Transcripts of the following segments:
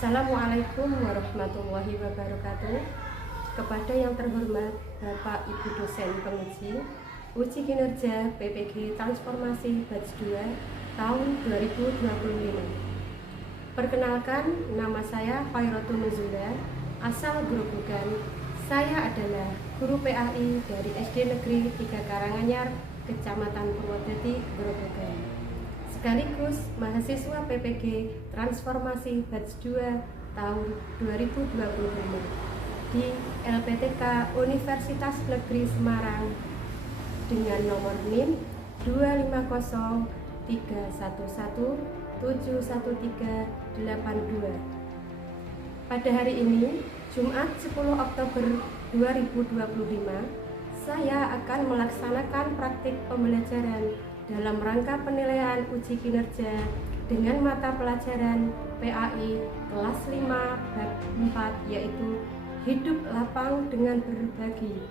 Assalamualaikum warahmatullahi wabarakatuh. Kepada yang terhormat Bapak Ibu dosen penguji uji kinerja PPG Transformasi Batch 2 tahun 2025. Perkenalkan, nama saya Khairatun Nuzula, asal Grobogan. Saya adalah guru PAI dari SD Negeri 3 Karanganyar, Kecamatan Purwodadi, Grobogan. Sekaligus mahasiswa PPG Transformasi Batch 2 tahun 2025 di LPTK Universitas Negeri Semarang dengan nomor NIM 25031171382. Pada hari ini, Jumat 10 Oktober 2025, saya akan melaksanakan praktik pembelajaran dalam rangka penilaian uji kinerja dengan mata pelajaran PAI kelas 5 bab 4, yaitu hidup lapang dengan berbagi,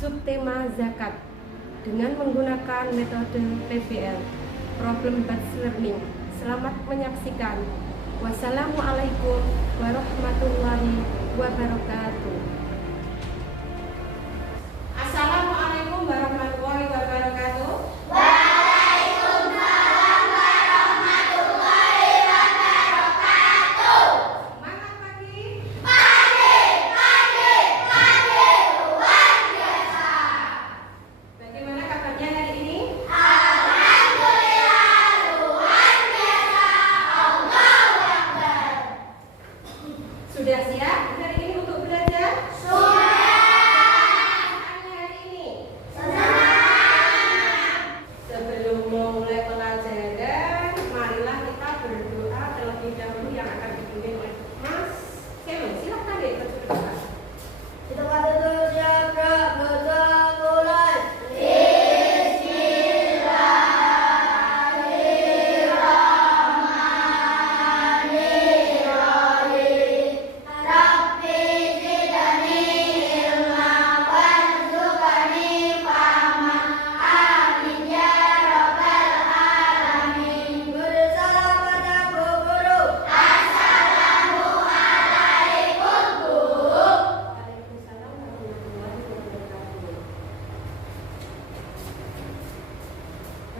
subtema zakat, dengan menggunakan metode PBL, problem based learning. Selamat menyaksikan. Wassalamualaikum warahmatullahi wabarakatuh. Assalamualaikum warahmatullahi wabarakatuh. Sudah siap hari ini untuk belajar? Sudah. Hari ini? Senang. Sebelum mulai pelajaran, marilah kita berdoa terlebih dahulu yang akan dipimpin oleh Mas Kevin. Silakan deh berdoa. Kita kata dulu siapa mulai.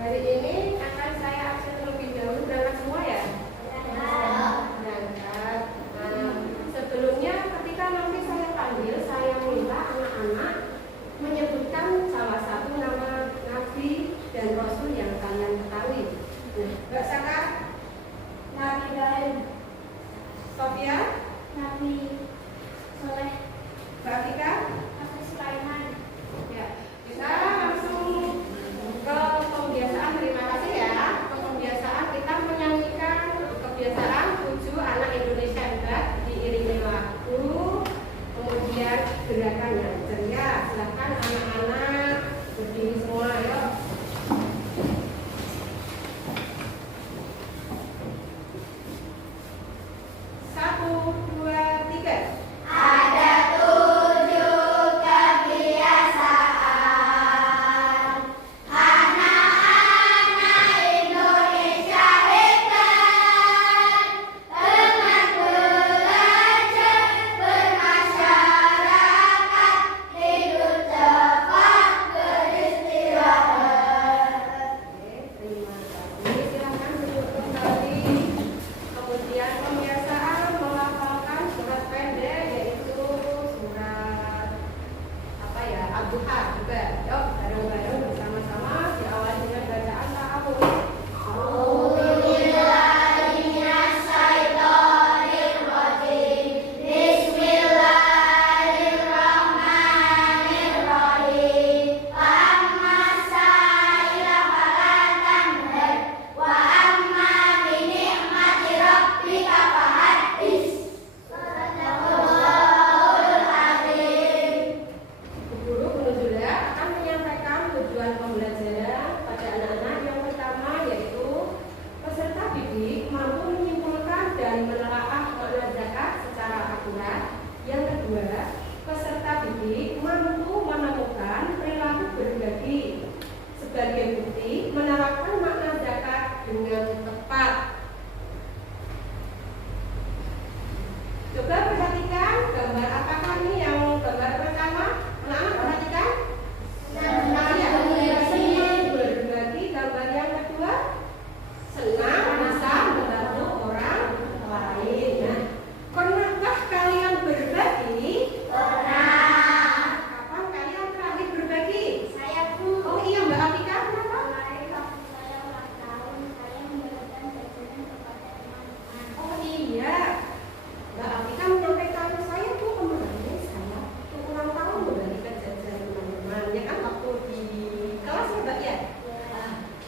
Hari ini akan saya absen terlebih dahulu, berangkat semua ya? Berangkat. Sebelumnya ketika nanti saya panggil, saya minta anak-anak menyebutkan salah satu nama Nabi dan Rasul yang kalian ketahui. Mbak Saka? Nabi Ibrahim, Sofia? Nabi Soleh, Mbak Fika? Nabi Sulaiman. Ya, kita langsung ke pembiasaan. Terima kasih.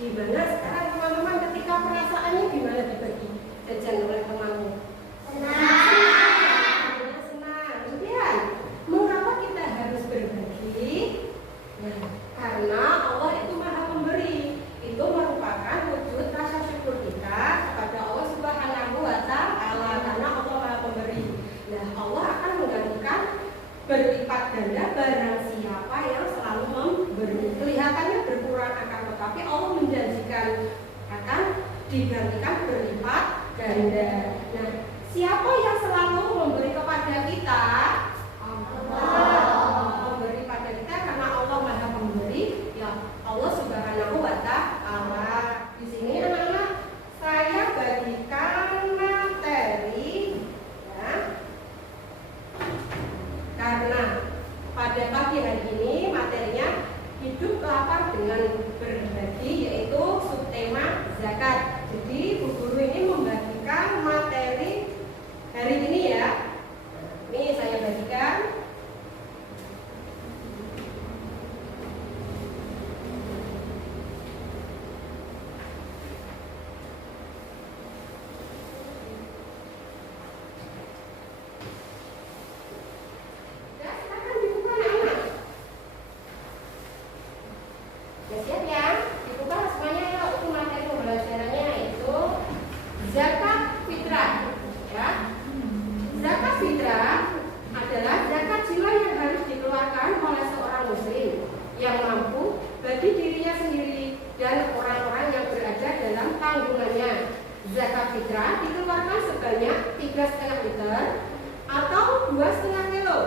Gimana sekarang teman-teman ketika perasaannya gimana dibagi jajan oleh temanmu? Senang. Kemudian, mengapa kita harus berbagi? Nah, karena Allah itu Maha Pemberi. Itu merupakan wujud rasa syukur kita kepada Allah Subhanahu wa Ta'ala, karena Allah Maha Pemberi. Nah, Allah akan menggantikan berlipat ganda barang siapa yang selalu memberi. Kelihatannya berkurang akan tetapi Allah menjanjikan akan digantikan berlipat ganda. Nah, siapa yang selalu memberi kepada kita? Allah memberi pada kita karena Allah Maha Pemberi. Ya, Allah Subhanahu wa Ta'ala. Di sini anak-anak saya bagikan materi ya. Karena pada pagi hari ini materinya hidup lapar dengan berbagi, yaitu subtema zakat. Jadi Bu Guru ini membagikan materi hari ini ya. Ini saya bagikan. Siap ya, dibuka semuanya ya. Itu materi pembelajarannya yaitu zakat fitrah ya. Zakat fitrah adalah zakat jiwa yang harus dikeluarkan oleh seorang muslim yang mampu bagi dirinya sendiri dan orang-orang yang berada dalam tanggungannya. Zakat fitrah dikeluarkan sebanyak 3,5 liter atau 2,5 kilo.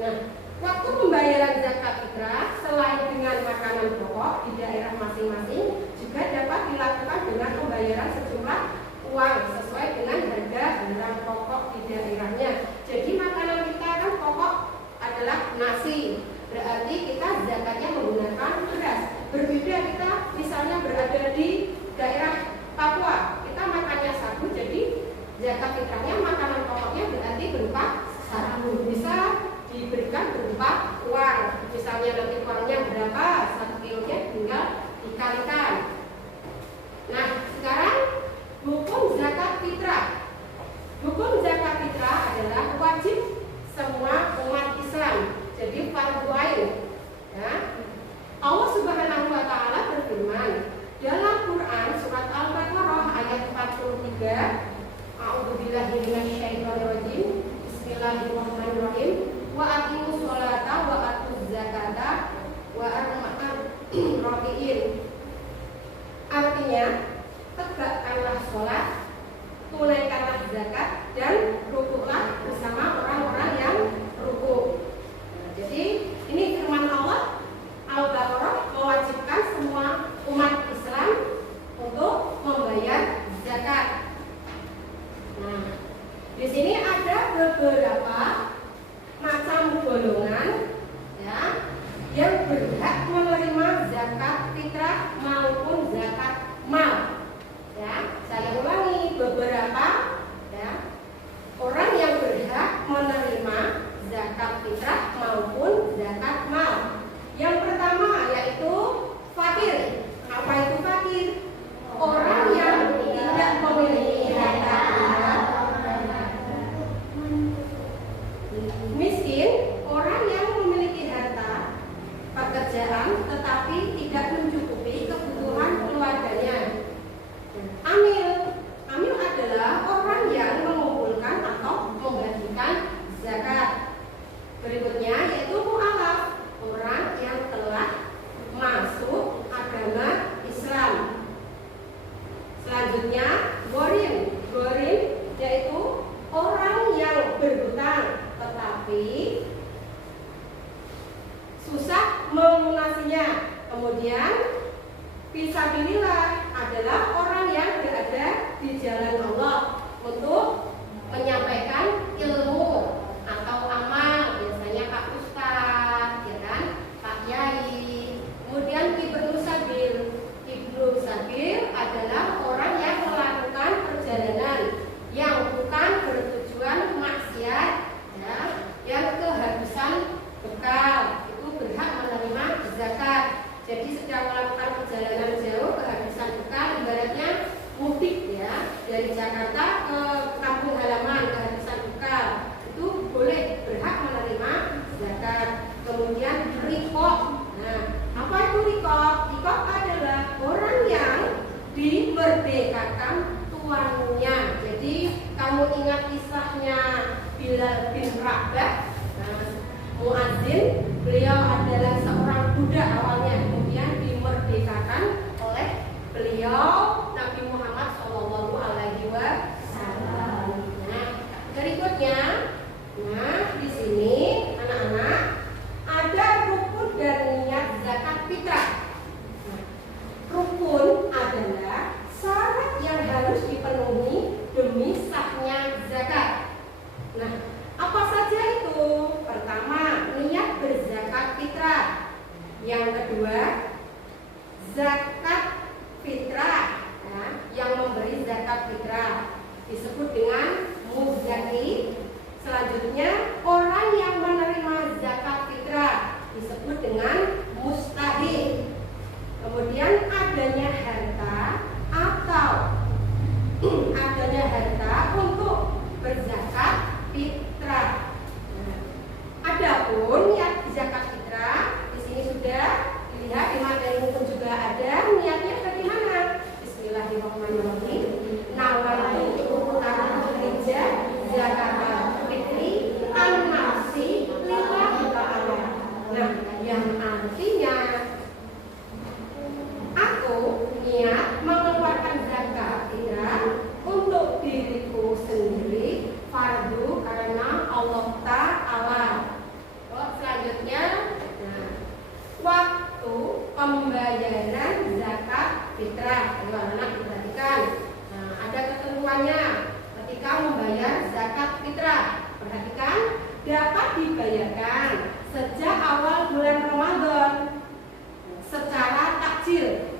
Nah, waktu pembayaran zakat fitrah selain dengan makanan pokok di daerah masing-masing juga dapat dilakukan dengan pembayaran sejumlah uang sesuai dengan harga barang pokok di daerahnya. Jadi makanan kita kan pokok adalah nasi, berarti kita zakatnya menggunakan beras. Berbeda kita misalnya berada di daerah Papua, kita makannya sagu, jadi zakat fitrahnya makanan pokoknya berarti berupa sagu. Bisa diberikan berupa uang, misalnya nanti uangnya berapa, 1 kilonya tinggal dikalikan. Nah, sekarang hukum zakat fitrah. Hukum zakat fitrah adalah wajib semua umat Islam, jadi fardu ain. Ya. Allah Subhanahu wa Ta'ala berfirman dalam Quran surat Al-Baqarah ayat 43, A'udzubillahi minasyaitonirrajim. Bismillahirrahmanirrahim. Wa aqimus sholata wa atuz zakata wa arma'an rafi'in. Artinya, tegakkanlah sholat, tunaikanlah zakat, dan rukuklah bersama orang-orang yang rukuk. Nah, jadi ini firman Allah Al-Baqarah mewajibkan semua umat Islam untuk membayar zakat. Nah, di sini ada beberapa macam golongan ya yang berhak menerima zakat fitrah maupun zakat mal. Ya, saya ulangi, beberapa ya orang yang berhak menerima zakat fitrah maupun zakat mal. Yang pertama yaitu fakir. Apa itu fakir? Orang yang tidak memiliki harta benda. Miskin, orang yang memiliki harta, pekerjaan, tetapi tidak mencukupi kebutuhan keluarganya. Amil adalah orang yang mengumpulkan atau membagikan zakat. Berikutnya yaitu mu'alaf, orang yang telah masuk agama Islam. Selanjutnya gorim yaitu orang yang berhutang tetapi susah melunasinya. Kemudian fisabilillah adalah orang yang berada di jalan Allah untuk menyampaikan ilmu atau amal, biasanya Pak Ustadz, ya kan, Pak Yai. Kemudian Ibnu Sabil adalah orang yang melakukan perjalanan yang bukan bertujuan maksiat, ya, yang kehabisan bekal, itu berhak menerima zakat. Jadi sedang melakukan perjalanan jauh memerdekakan tuannya. Jadi kamu ingat kisahnya Bilal bin Rabah, muadzin. Beliau adalah seorang budak awalnya, kemudian dimerdekakan oleh beliau Nabi Muhammad SAW. Nah, berikutnya, di sini anak-anak ada rukun dan niat zakat fitrah. Rukun adalah syarat yang harus dipenuhi demi sahnya zakat. Nah, apa saja itu? Pertama, niat berzakat fitrah. Yang kedua, zakat fitrah, yang memberi zakat fitrah disebut dengan muzaki. Selanjutnya, orang yang menerima zakat fitrah disebut dengan mustahik. Kemudian adanya harta atau adanya harta untuk berzakat fitrah. Adapun niat zakat fitrah di sini sudah dilihat di materi pun juga ada niatnya bagaimana. Bismillahirrahmanirrahim. Nawaitu an-ukhrija zakat fitri an-nafsi lillahi ta'ala. Nah, yang artinya aku niat mengeluarkan zakat fitrah untuk diriku sendiri, fardu karena Allah Ta'ala. Selanjutnya, waktu pembayaran zakat fitrah. Anak diperhatikan. Ada ketentuannya ketika membayar zakat fitrah. Perhatikan, dapat dibayarkan sejak awal bulan Ramadan secara takjil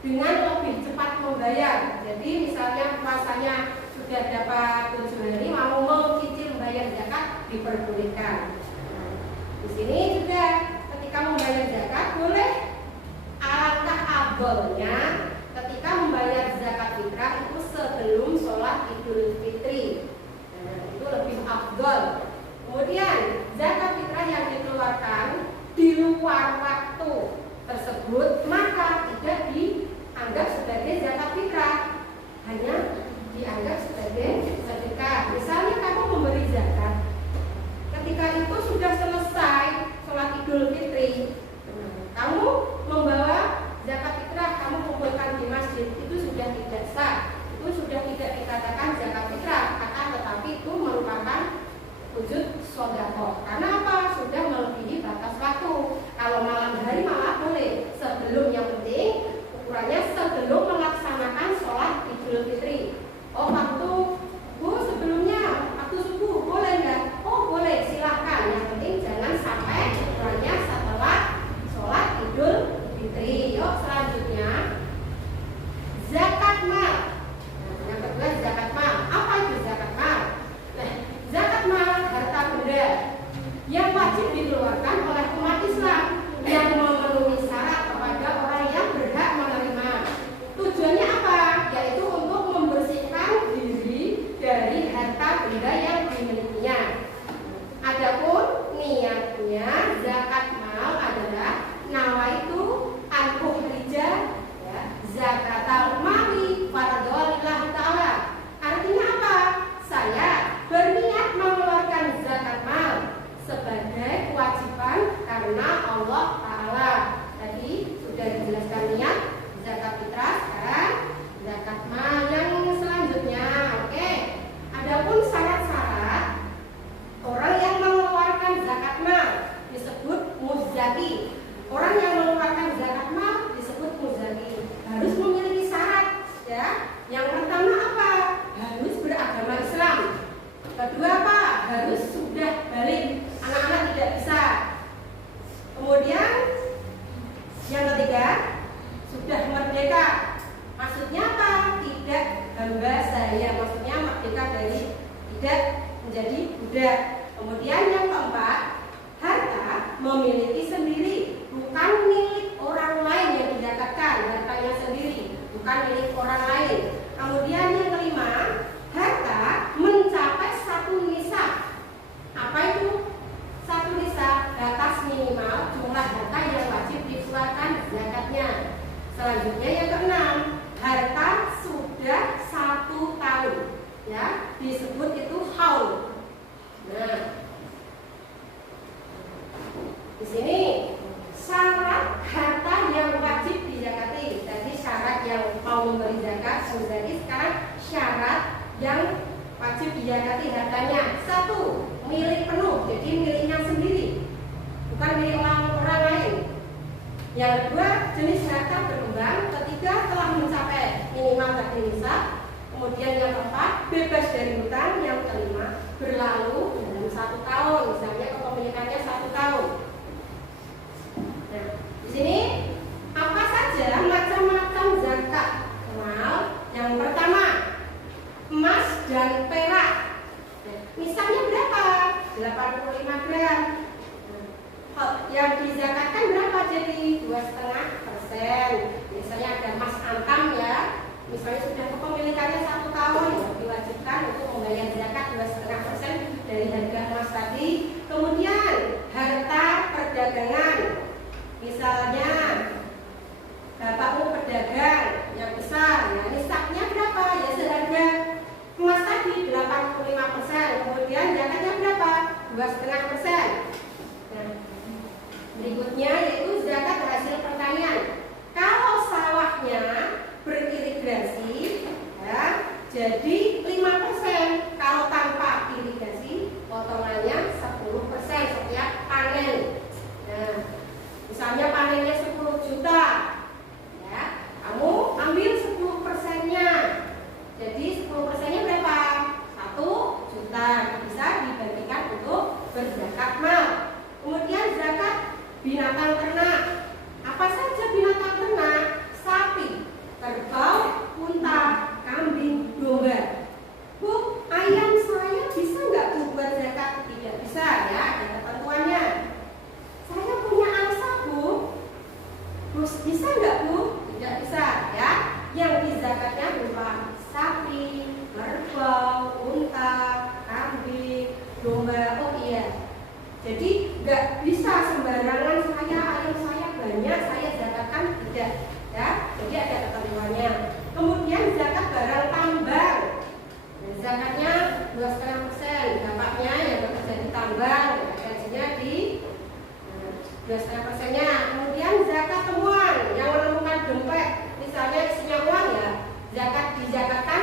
dengan lebih cepat membayar. Jadi misalnya puasanya sudah dapat 7 hari, mau mencicil membayar zakat diperbolehkan. Di sini juga ketika membayar zakat boleh, alangkah afdolnya ketika membayar zakat fitrah itu sebelum sholat Idul Fitri. Itu lebih afdol. Kemudian zakat fitrah yang dikeluarkan di luar waktu tersebut maka tidak dianggap sebagai zakat fitrah, hanya dianggap sebagai sedekah. Misalnya kamu memberi zakat, ketika itu sudah selesai sholat Idul Fitri, kamu membawa zakat fitrah, kamu kumpulkan di masjid, itu sudah tidak sah, itu sudah tidak dikatakan zakat fitrah, akan tetapi itu merupakan wujud sedekah. Karena apa? Sudah melebihi batas waktu. Kalau malam hari malah boleh, sebelum, yang penting ukurannya sebelum melaksanakan sholat Idul Fitri. Oh, waktu sebelumnya waktu subuh boleh nggak? Oh boleh, silahkan. Yang penting jangan sampai ukurannya setelah sholat Idul Fitri. Yuk selanjutnya, zakat mal. Yang kedua zakat mal. Apa itu zakat mal? Nah, zakat mal harta benda yang wajib dikeluarkan oleh umat Islam yang memenuhi syarat kepada orang yang berhak menerima. Tujuannya apa? Yaitu untuk membersihkan diri dari harta benda yang dimilikinya. Adapun niatnya zakat mal adalah nawaitu an-ukhrija zakatal mali fardholillahi ta'ala. Artinya apa? Saya berniat mengeluarkan zakat mal sebagai kewajiban karena Allah Ta'ala. Tadi sudah dijelaskan niat zakat fitrah, sekarang zakat mal yang selanjutnya. Oke. Adapun syarat-syarat orang yang mengeluarkan zakat mal disebut muzaki. Orang yang mengeluarkan zakat mal disebut muzaki. Harus memiliki syarat, ya. Yang pertama apa? Harus beragama Islam. Kedua apa? Harus sudah balik. Anak-anak tidak bisa. Kemudian yang ketiga, sudah merdeka. Maksudnya apa? Tidak hamba saya. Maksudnya merdeka dari tidak menjadi budak. Kemudian yang keempat, harta memiliki sendiri, bukan milik orang lain yang didapatkan. Hartanya sendiri, bukan milik orang lain. Kemudian yang kelima, harta mencapai 1 nisab. Apa itu? 1 nisab, batas minimal jumlah harta yang wajib dikeluarkan zakatnya. Selanjutnya yang keenam, harta sudah mau memberi zakat. Jadi sekarang syarat yang wajib diyakati hartanya. 1, milik penuh, jadi miliknya sendiri, bukan milik orang lain. Yang kedua, jenis harta berkembang. Ketiga, telah mencapai minimal tadi nisab. Kemudian yang keempat, bebas dari hutang. Yang kelima, berlalu dalam 1 tahun, misalnya kepemilikannya 1 tahun. Nah, di sini apa saja macam-macam zakat mal? Yang pertama, emas dan perak. Nisabnya berapa? 85 gram. Yang dizakatkan berapa jadi? 2,5%. Misalnya ada emas antam ya, misalnya sudah kepemilikannya 1 tahun, ya, diwajibkan untuk membayar zakat 2,5% dari harga emas tadi. Kemudian harta perdagangan, misalnya bapakmu pedagang yang besar, ya nisabnya berapa? Ya seharga emas tadi 85%. Kemudian zakatnya berapa? 2,5%. Nah, berikutnya yaitu zakat hasil pertanian. Kalau sawahnya beririgrasi, ya, jadi 5%. Kalau tanpa irigasi, potongannya 10% setiap panen. Nah, misalnya panennya 10 juta, ya, kamu ambil 10%-nya. Jadi 10%-nya berapa? 1 juta. Bisa dibagikan untuk berzakat mal. Kemudian zakat binatang ternak. Apa saja binatang ternak? Sapi, kerbau, unta, kambing, domba. Bu, ayam saya bisa nggak Bu buat zakat? Tidak bisa ya, ada ketentuannya. Saya punya angsa Bu, bisa nggak Bu? Tidak bisa ya. Yang dizakatnya berupa sapi, kerbau, unta, kambing, domba. Oh iya, jadi nggak bisa sembarangan ayam saya banyak saya zakatkan, tidak ya. Jadi ada ketentuannya. Kemudian zakat barang tambang. Nah, zakatnya 2,5%. Bapaknya yang bekerja di tambang, gajinya di 2,5%-nya. Kemudian zakat temuan yang menemukan dompet, misalnya isinya uang, ya zakat dizakatkan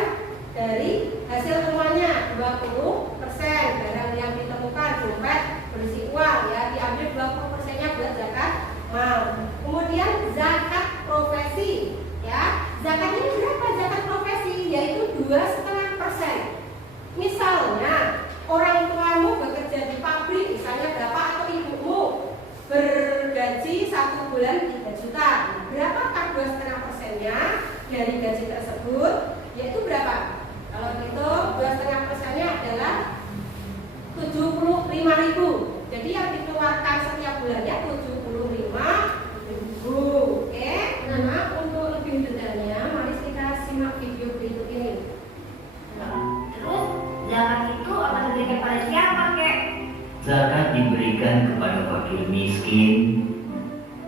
dari hasil temuannya 20%. Barang yang ditemukan dompet berisi uang, ya diambil 20%-nya buat zakat mal. Kemudian zakat profesi, ya zakatnya berapa zakat profesi? Yaitu 2,5%. Misalnya orang tuamu bekerja di pabrik, misalnya bapak atau ibumu bergaji 1 bulan 3 juta. Berapakah 2,5%-nya dari gaji tersebut? Yaitu berapa? Kalau itu 2,5%-nya adalah 75.000. Jadi yang dikeluarkan setiap bulannya 75.000. Oke. Nah, untuk lebih detailnya, mari kita simak video berikut ini. Terus zakat itu akan diberikan pada siapa, Kek? Zakat diberikan kepada fakir miskin,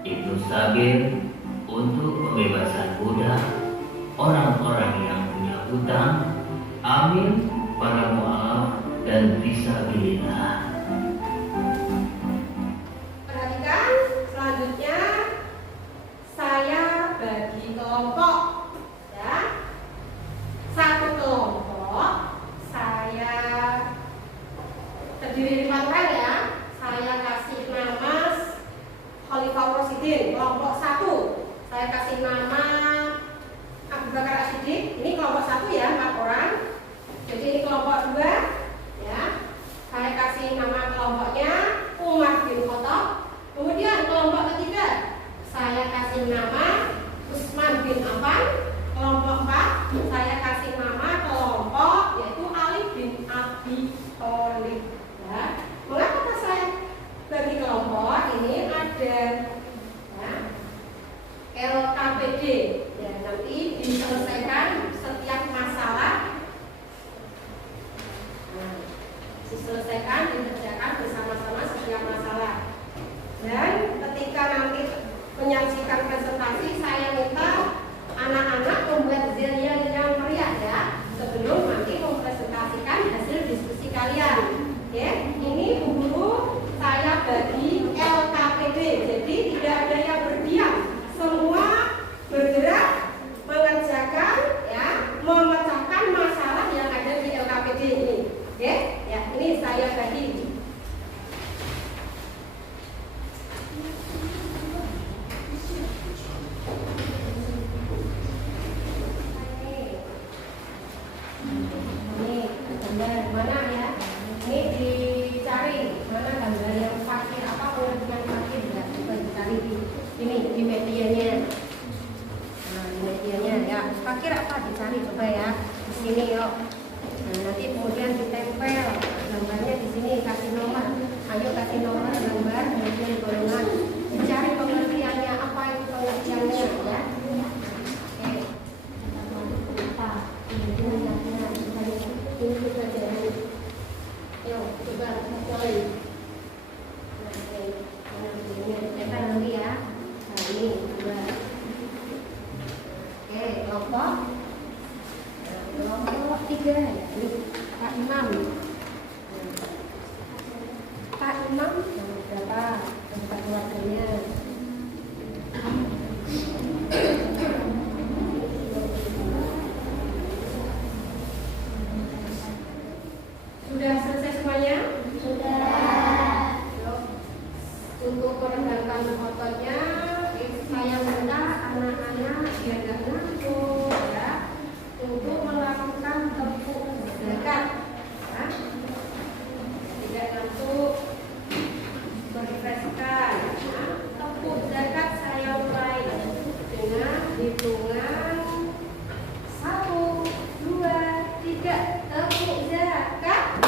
ibnu sabil, untuk pembebasan budak, orang-orang yang punya hutang, amil, para mu'alaf, dan fisabilillah. Perhatikan, selanjutnya saya bagi kelompok, ya. Satu kelompok saya terdiri 5 orang, ya. Saya kasih nama Khalifah Rasidin. Kelompok 1 saya kasih nama Abu Bakar As-Siddiq. Ini kelompok 1 ya, 4 orang. Jadi ini kelompok 2, ya. Saya kasih terakhir apa dicari coba ya di sini yuk. Nah, nanti kemudian ditempel gambarnya di sini, kasih nomor. Ayo kasih nomor gambar kemudian golongan. Dicari pengertiannya, apa itu pengertiannya ya. Ini kita jadi. Yuk coba mulai. Tempel lagi ya. Nah ini dua. Oke, kelompok. Kelompok 3 ya. Ini Pak Imam. Pak Imam berapa tempat keluarganya? Sudah selesai semuanya? Sudah. Untuk meregangkan ototnya, saya minta anak-anak biar gak ngantuk ya, untuk melakukan tepuk zakat. Ya. Tidak ngantuk, merefreshkan. Nah, tepuk zakat saya mulai dengan hitungan 1, 2, 3. Tepuk zakat.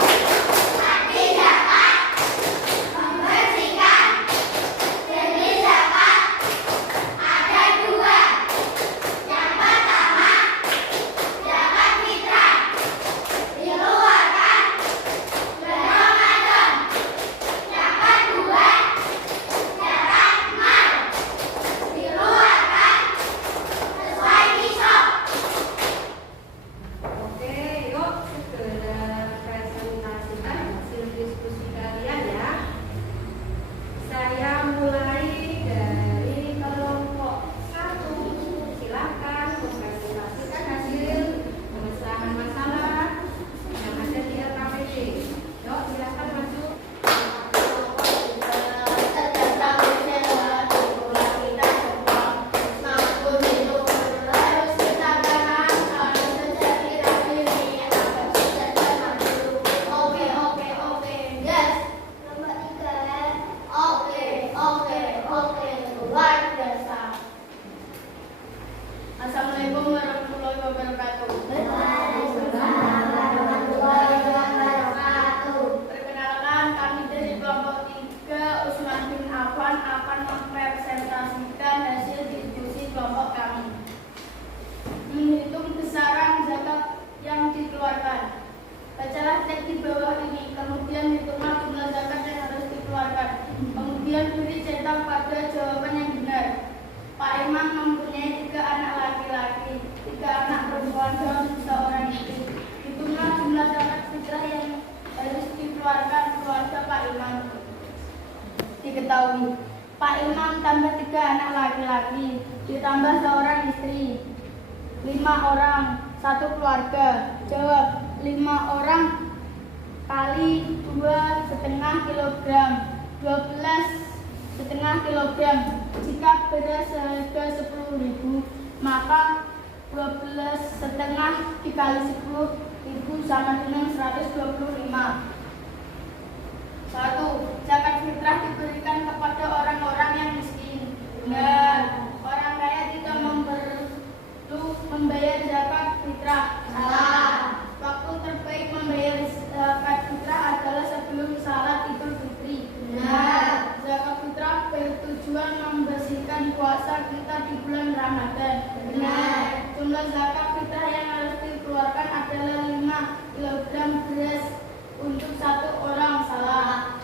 Assalamualaikum warahmatullahi wabarakatuh. Perkenalkan, kami dari kelompok 3 Usman bin Affan akan mempresentasikan hasil diskusi kelompok kami. Menghitung besaran zakat yang dikeluarkan. Bacalah teks di bawah ini, kemudian hitunglah jumlah zakat yang harus dikeluarkan. Kemudian beri cetak pada jawaban yang benar. Pak Imam mempunyai 3 anak laki-laki, 3 anak perempuan dan 1 istri. Hitunglah jumlah zakat fitrah yang harus dikeluarkan keluarga Pak Imam. Diketahui, Pak Imam tambah 3 anak laki-laki, ditambah 1 istri, 5 orang, 1 keluarga. Jawab, 5 orang kali 2,5 kilogram, 12,5 kilogram. Jika beras seharga 10.000, maka 12,5 dikali 10.000 sama dengan 125. 1. Zakat fitrah diberikan kepada orang-orang yang miskin. Benar. Orang kaya tidak perlu membayar zakat fitrah. Salah. Waktu terbaik membayar zakat fitrah adalah sebelum salat Idul Fitri. Benar. Zakat fitrah bertujuan membersihkan puasa kita di bulan Ramadan. Benar. Jumlah zakat fitrah yang harus dikeluarkan adalah 5 kg beras untuk 1 orang. Salah.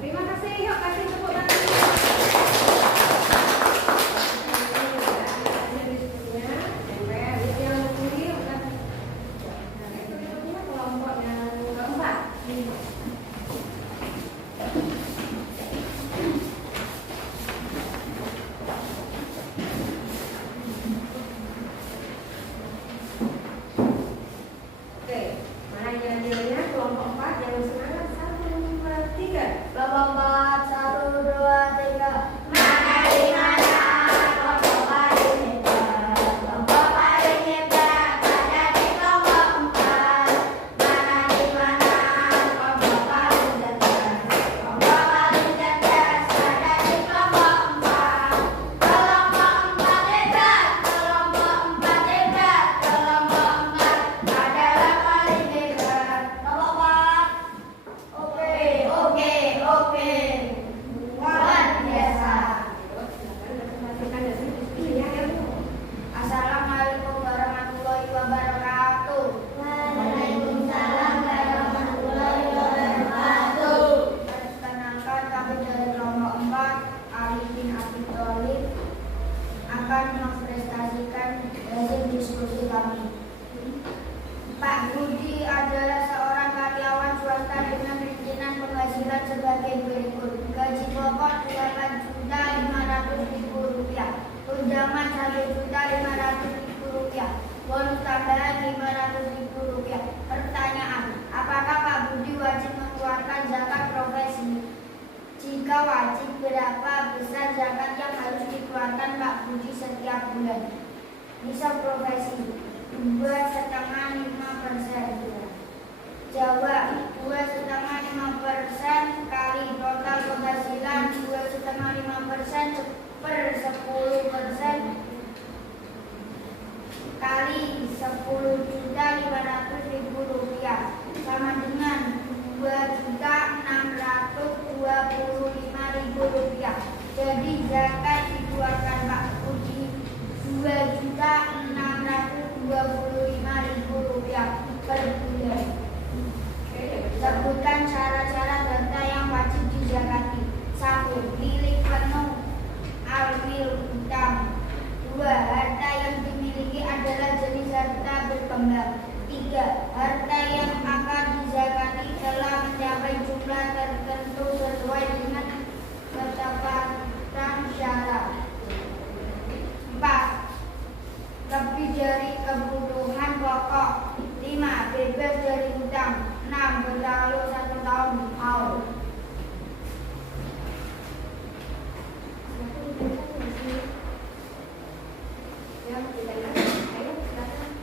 Terima kasih, yuk kasih tepuk tangan. Kelompok yang keempat. Oke, mana jalan-jalannya kelompok 4 yang semangat 1, 2, 3. Kelompok 4, 1, 2, berapa besar zakat yang harus dikeluarkan Pak Budi setiap bulan? Nisab profesi 2,5% Jawab 2,5% kali total penghasilan 2,5% per 10% kali 10.500.000 rupiah sama dengan 2.625.000 rupiah. Jadi zakat dikeluarkan Pak Budi 2.625.000 rupiah per bulan. Sebutkan syarat-syarat harta yang wajib dizakati. 1. Milik penuh al-mil utang. 2. Harta yang dimiliki adalah jenis harta berkembang. 3. Harta yang akan dizakati telah mencapai jumlah tertentu sesuai dengan ketepatan syarat. 4. Lebih dari kebutuhan pokok. 5. Bebas dari hutang. 6. Berlalu 1 tahun.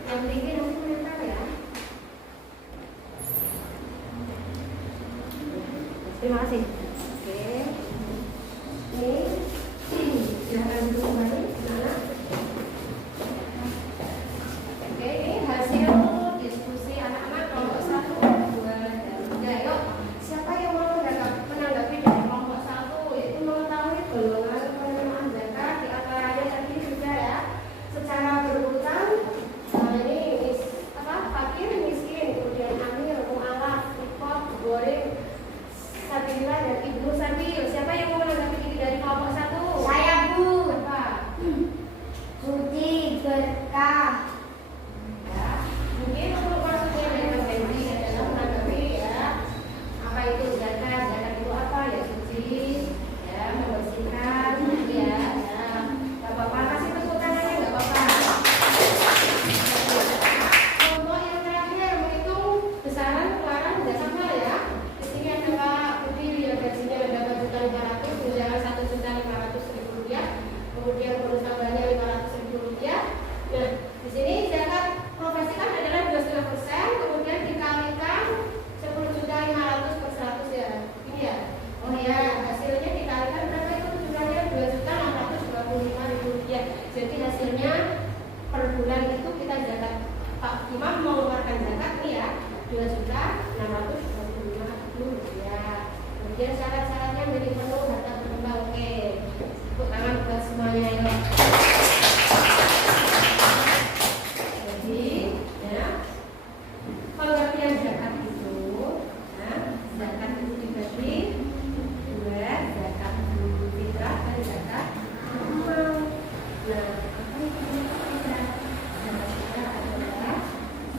Yang tinggi nanti komentar ya. Terima kasih. Oke. Ini silahkan duduk kembali. Anak. Oke, ini hasil diskusi anak-anak kelompok 1, 2, dan 3. Yuk, siapa yang mau menanggapi dari kelompok 1 yaitu mengetahui golongan penerimaan zakat di antaranya tadi sudah ya. Secara berurutan ini fakir, miskin, kemudian amil, mu'alaf, ikot, goreng, sabilillah dan ibnu sabil. Siapa yang mau menanggapi ini dari kelompok 1? Saya Bu. Apa? Suci berkah. Ya, mungkin untuk maksudnya dari Mas Henry adalah menanggapi ya apa itu zakat. Zakat itu apa? Ya suci, ya membersihkan, ya. Gak apa-apa, kasih tepuk tangannya gak apa-apa. Kelompok yang terakhir menghitung besaran pengeluaran zakat mal ya. Di sini ada Pak Budi yang gajinya ada 4.500.000, tunjangan 1.500.000 rupiah, kemudian bonus tambahannya 500.000 rupiah. Nah, di sini zakat profesi kan adalah 2,5%, kemudian dikalikan 10.500.000 per 100 ya. Ini ya. Oh ya, hasilnya dikalikan berapa itu jumlahnya? 2.625.000 rupiah. Jadi hasilnya per bulan itu kita zakat Pak Imam mengeluarkan zakat nih ya 2.625.000 rupiah. Kemudian syarat-syaratnya menjadi penuh harta berkembang. Oke, tepuk tangan buat semuanya ya. Jadi ya pengertian zakat itu ya, zakat itu dibagi dua, zakat fitrah dan zakat amal. Nah, apa itu zakat fitrah? Zakat fitrah adalah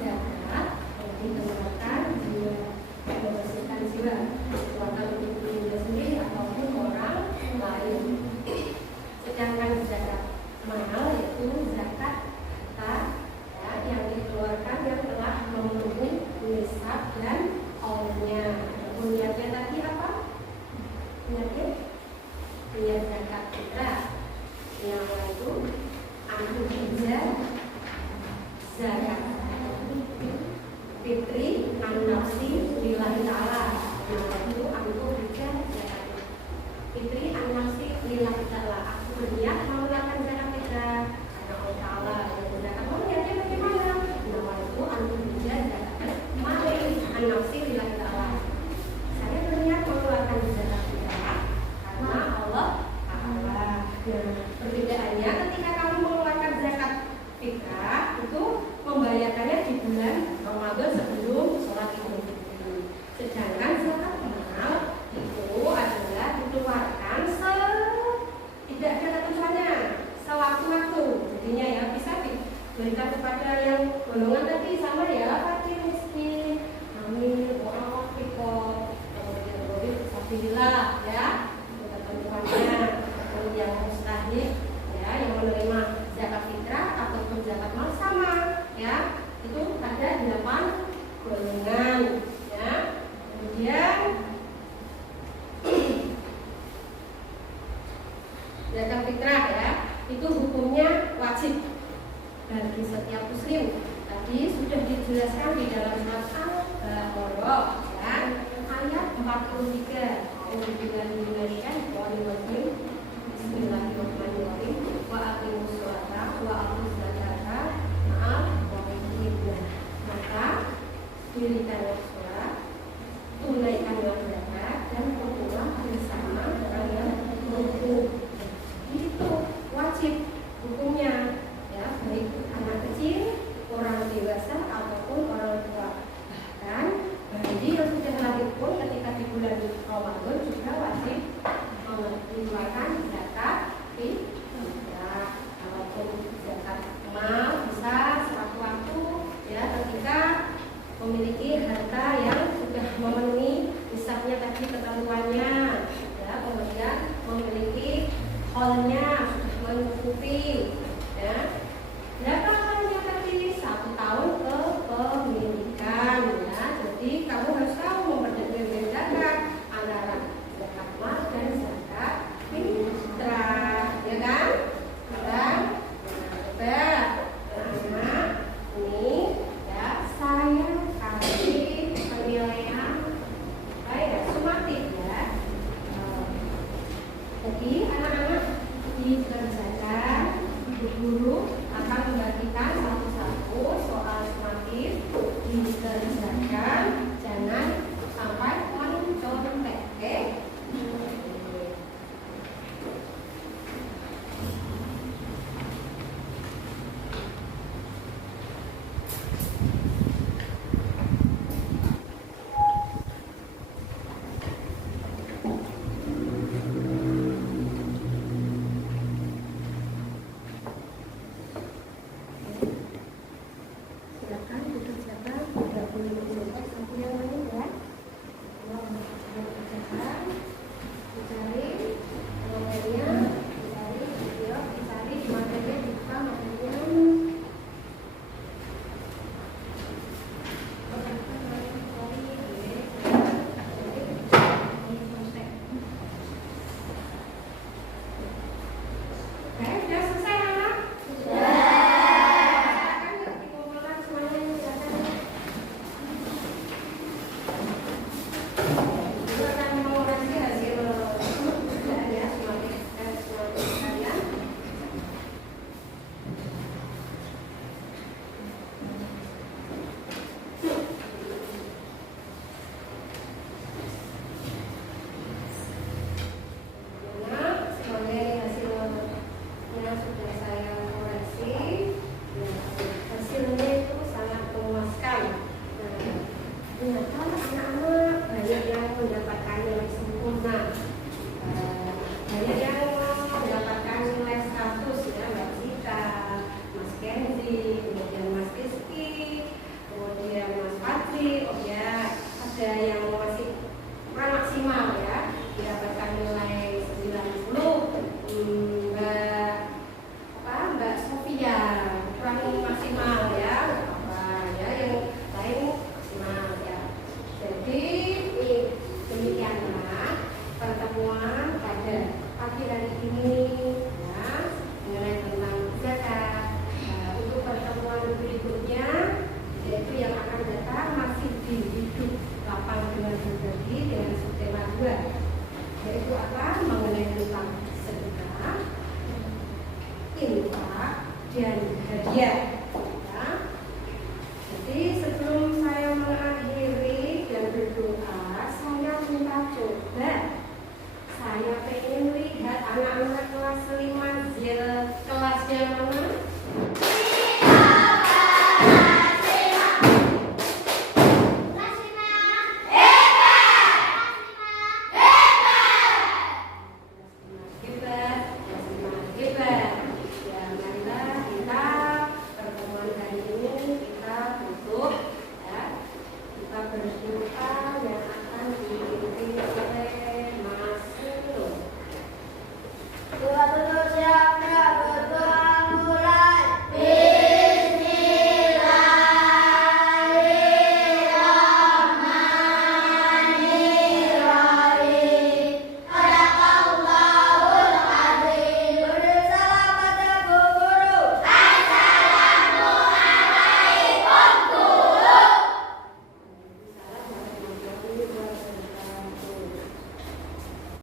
zakat yang dikeluarkan jiwa, membersihkan jiwa, dikeluarkan untuk dirinya sendiri ataupun orang lain. Sedangkan zakat mal yaitu zakat harta ya, yang dikeluarkan yang telah memenuhi nisab dan aurnya. Niatnya tadi apa? Niatnya zakat fitrah. Yang itu antu hijrah zakat fitri an-nafsi lillahi ta'ala. Yang itu antu hijrah zakat fitri an-nafsi lillahi ta'ala. Aku berniat mengeluarkan zakat fitrah karena Allah Ta'ala. Zakat mau niatnya bagaimana? Nama itu antu hijrah zakat mali an-nafsi lillahi ta'ala. Saya berniat mengeluarkan zakat fitrah karena Allah Ta'ala. Perbedaannya ketika kamu mengeluarkan zakat fitrah itu membayarkannya di bulan Ramadan sebelum sholat Idul Fitri. Sedangkan zakat mal itu adalah dikeluarkan tidak ada ketentuannya, sewaktu-waktu. Jadinya ya bisa diberikan kepada yang golongan tadi sama ya, fakir, miskin, amil, mu'alaf, ikot, kemudian goreng, sabilillah ya. Ketentuannya yang mustahil ya, yang menerima zakat fitrah ataupun zakat mal sama ya, itu ada 8 golongan ya. Kemudian zakat fitrah ya, itu hukumnya wajib bagi setiap muslim. Tadi sudah dijelaskan di dalam surat Al-Baqarah ya, ayat 43. Bismillahirrahmanirrahim. Wa aqimus sholata wa atuz zakata ma'al muqimina. Maka dirikanlah sholat, tunaikanlah zakat, dan berkumpullah bersama orang yang berhukum. Itu wajib hukumnya ya, baik anak kecil, orang dewasa ataupun orang tua. Bahkan bayi yang sudah lahir pun ketika di bulan Ramadan juga wajib mengeluarkan zakat fitrah ataupun zakat mal, bisa sewaktu-waktu ya, ketika memiliki harta yang sudah memenuhi nisabnya tadi ketentuannya ya, kemudian memiliki holnya sudah mencukupi ya. Berapa holnya tadi? 1 tahun kepemilikan ya. Jadi kamu harus tahu membedakan antara zakat mal dan zakat fitrah ya kan? Dan coba nah, ini ya, saya kasih penilaian sumatif ya. Jadi anak-anak dikerjakan, guru akan membagikan satu-satu soal sumatif, dikerjakan, jangan sampai mencontek. Oke? Silakan dikerjakan, tidak boleh mencontek sampai yang lain ya. Dikerjakan, dicari materinya, dicari video, dicari materinya, dibuka materinya. Oke, sudah selesai anak? Silakan yuk dikumpulkan semuanya yang silakan. Itu akan mau kasih hasil ya, semakin kalian. Nah, sebagai hasilnya sudah saya koreksi ya, hasilnya itu sangat memuaskan. Ternyata anak-anak banyak yang mendapatkan nilai sempurna, banyak yang mendapatkan nilai 100 ya, Mbak Cita, Mas Kenzi, kemudian Mas Rizky, kemudian Mas Patri. Oh ya, ada yang masih kurang maksimal ya, mendapatkan nilai 90. Mbak Sofia kurang maksimal ya,